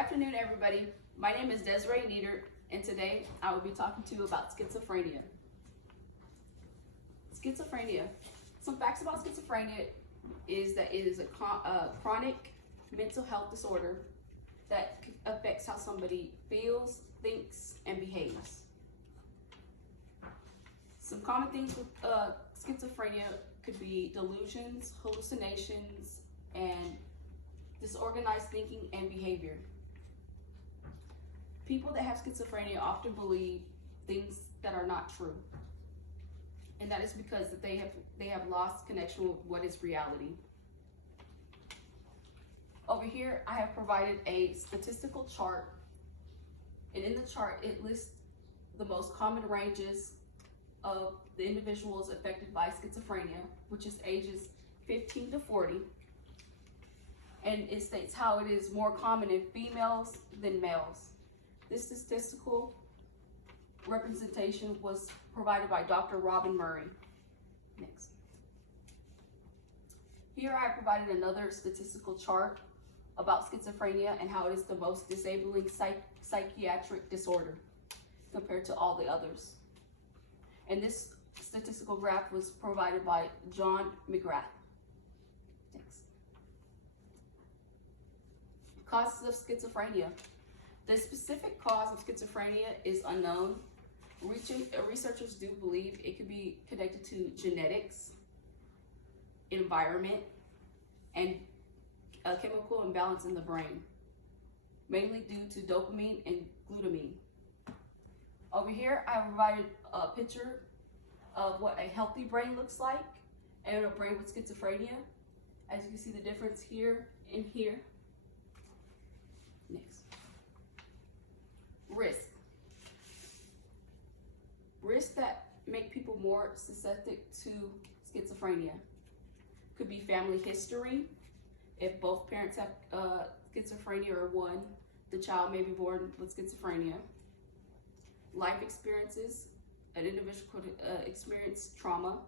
afternoon, everybody. My name is Deserae Niedert, and today I will be talking to you about schizophrenia. Schizophrenia. Some facts about schizophrenia is that it is a chronic mental health disorder that affects how somebody feels, thinks, and behaves. Some common things with schizophrenia could be delusions, hallucinations, and disorganized thinking and behavior. People that have schizophrenia often believe things that are not true, and that is because they have lost connection with what is reality. Over here, I have provided a statistical chart, and in the chart, it lists the most common ranges of the individuals affected by schizophrenia, which is ages 15 to 40, and it states how it is more common in females than males. This statistical representation was provided by Dr. Robin Murray. Next. Here I provided another statistical chart about schizophrenia and how it is the most disabling psychiatric disorder compared to all the others. And this statistical graph was provided by John McGrath. Next. Causes of schizophrenia. The specific cause of schizophrenia is unknown. Researchers do believe it could be connected to genetics, environment, and a chemical imbalance in the brain, mainly due to dopamine and glutamine. Over here, I provided a picture of what a healthy brain looks like and a brain with schizophrenia. As you can see the difference here and here. Next. Risks that make people more susceptible to schizophrenia could be family history. If both parents have schizophrenia or one, the child may be born with schizophrenia. Life experiences, an individual could experience trauma.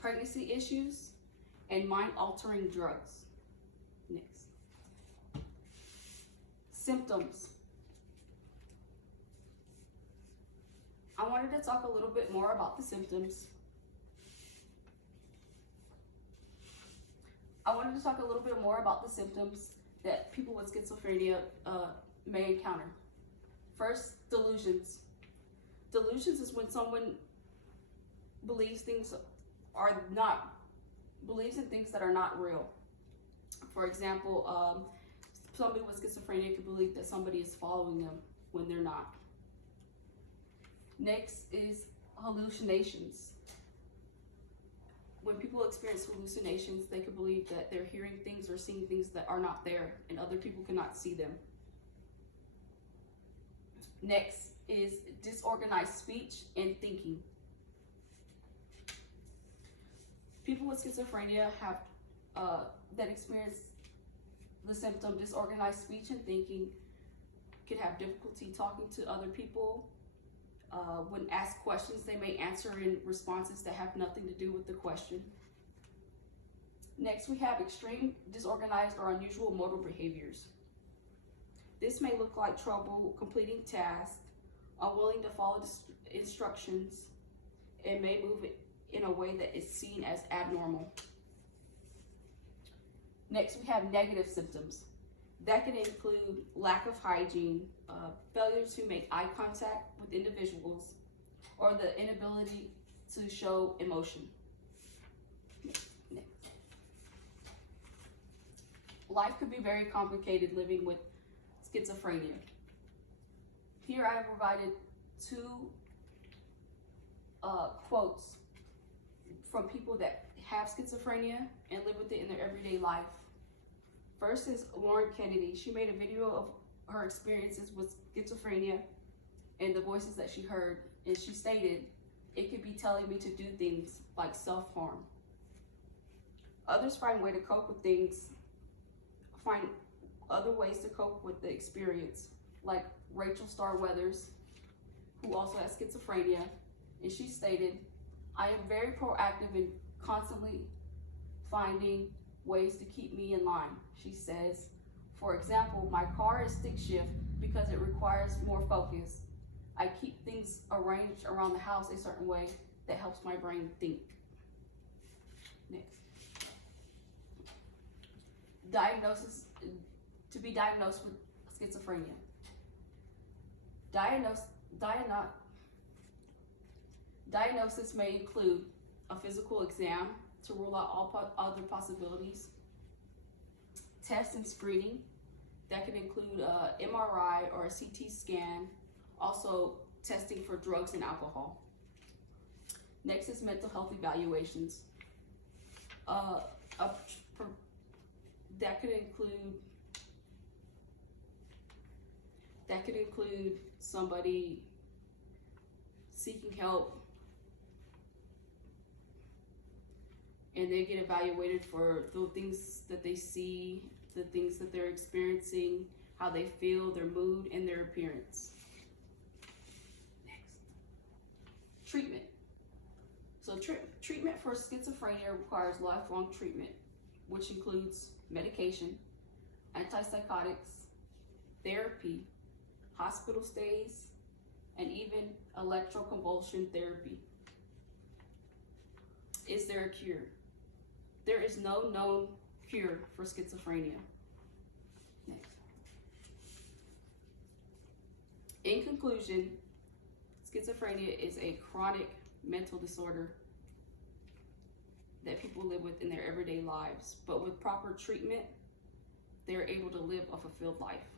Pregnancy issues, and mind-altering drugs. Next. Symptoms. I wanted to talk a little bit more about the symptoms. That people with schizophrenia may encounter. First, delusions. Delusions is when someone believes in things that are not real. For example, somebody with schizophrenia could believe that somebody is following them when they're not. Next is hallucinations. When people experience hallucinations, they could believe that they're hearing things or seeing things that are not there and other people cannot see them. Next is disorganized speech and thinking. People with schizophrenia have that experience the symptom disorganized speech and thinking could have difficulty talking to other people. When asked questions, they may answer in responses that have nothing to do with the question. Next, we have extreme disorganized or unusual motor behaviors. This may look like trouble completing tasks, unwilling to follow instructions, and may move in a way that is seen as abnormal. Next, we have negative symptoms. That can include lack of hygiene, failure to make eye contact with individuals, or the inability to show emotion. Next. Life could be very complicated living with schizophrenia. Here I have provided two quotes from people that have schizophrenia and live with it in their everyday life. First is Lauren Kennedy. She made a video of her experiences with schizophrenia and the voices that she heard, and she stated, "It could be telling me to do things like self-harm." Others find other ways to cope with the experience, like Rachel Starweathers, who also has schizophrenia, and she stated, "I am very proactive in constantly finding ways to keep me in line." She says, For example, my car is stick shift because it requires more focus. I keep things arranged around the house a certain way that helps my brain think. Next. Diagnosis, to be diagnosed with schizophrenia. Diagnosis may include a physical exam to rule out all other possibilities, tests and screening that can include a MRI or a CT scan, also testing for drugs and alcohol. Next is mental health evaluations. That could include somebody seeking help and they get evaluated for the things that they see, the things that they're experiencing, how they feel, their mood, and their appearance. Next. Treatment. So treatment for schizophrenia requires lifelong treatment, which includes medication, antipsychotics, therapy, hospital stays, and even electroconvulsion therapy. Is there a cure? There is no known cure for schizophrenia. Next. In conclusion, schizophrenia is a chronic mental disorder that people live with in their everyday lives, but with proper treatment, they're able to live a fulfilled life.